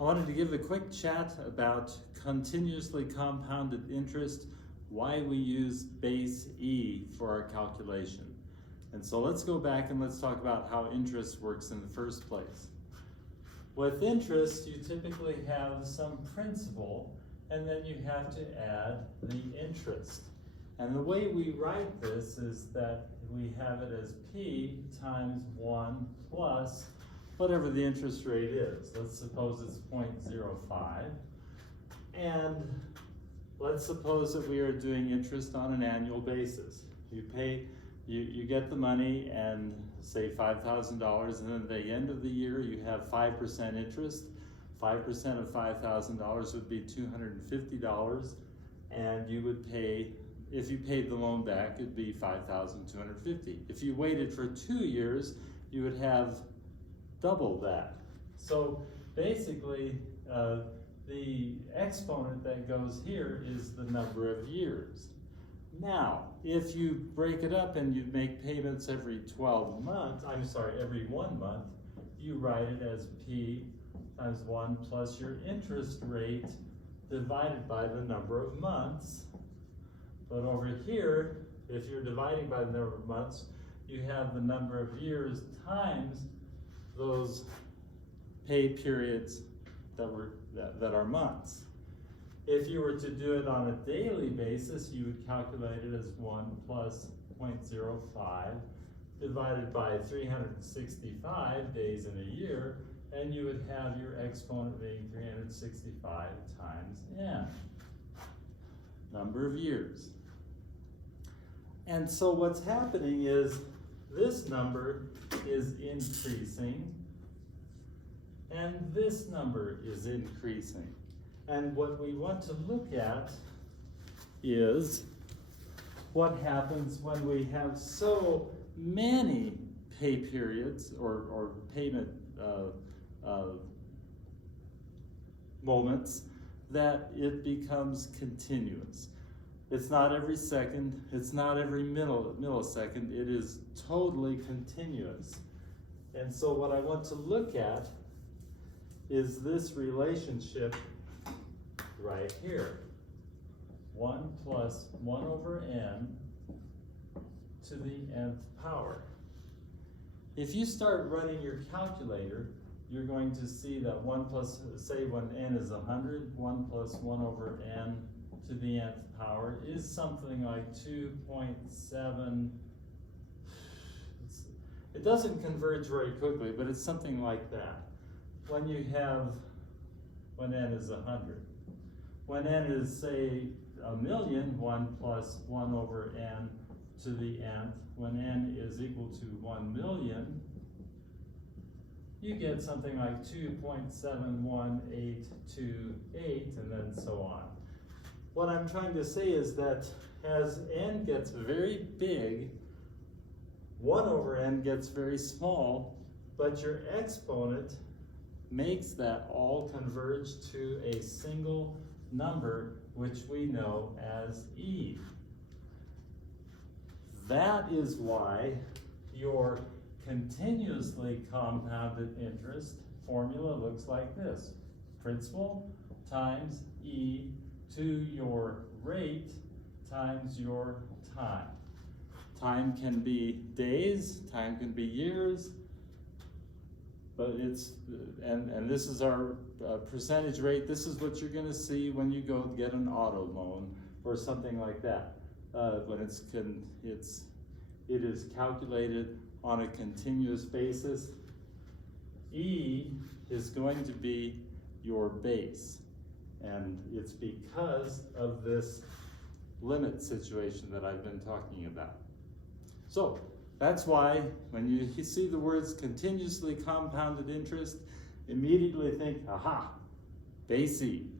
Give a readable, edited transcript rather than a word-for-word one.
I wanted to give a quick chat about continuously compounded interest, why we use base E for our calculation. And so let's go back and let's talk about how interest works in the first place. With interest, you typically have some principal, and then you have to add the interest. And the way we write this is that we have it as P times 1 plus whatever the interest rate is. Let's suppose it's 0.05. And let's suppose that we are doing interest on an annual basis. You get the money and say $5,000, and then at the end of the year you have 5% interest. 5% of $5,000 would be $250, and you would pay, if you paid the loan back, it'd be $5,250. If you waited for 2 years, you would have double that. So basically, the exponent that goes here is the number of years. Now, if you break it up and you make payments every 1 month, you write it as P times 1 plus your interest rate divided by the number of months. But over here, if you're dividing by the number of months, you have the number of years times those pay periods that are months. If you were to do it on a daily basis, you would calculate it as 1 plus 0.05 divided by 365 days in a year, and you would have your exponent being 365 times n, number of years. And so what's happening is this number is increasing, and this number is increasing. And what we want to look at is what happens when we have so many pay periods or payment moments that it becomes continuous. It's not every second, it's not every millisecond, it is totally continuous. And so what I want to look at is this relationship right here. 1 plus 1 over n to the nth power. If you start running your calculator, you're going to see that 1 plus, say when n is 100, 1 plus 1 over n to the nth power is something like 2.7. It doesn't converge very quickly, but it's something like that. When n is 100. When n is, say, 1,000,000, 1 plus 1 over n to the nth, when n is equal to 1,000,000, you get something like 2.71828, and then so on. What I'm trying to say is that as n gets very big, 1 over n gets very small, but your exponent makes that all converge to a single number, which we know as E. That is why your continuously compounded interest formula looks like this. Principal times E to your rate times your time. Time can be days, time can be years, but it's, and this is our percentage rate. This is what you're gonna see when you go get an auto loan or something like that. When it is calculated on a continuous basis, E is going to be your base. And it's because of this limit situation that I've been talking about. So that's why when you see the words continuously compounded interest, immediately think, aha, base E.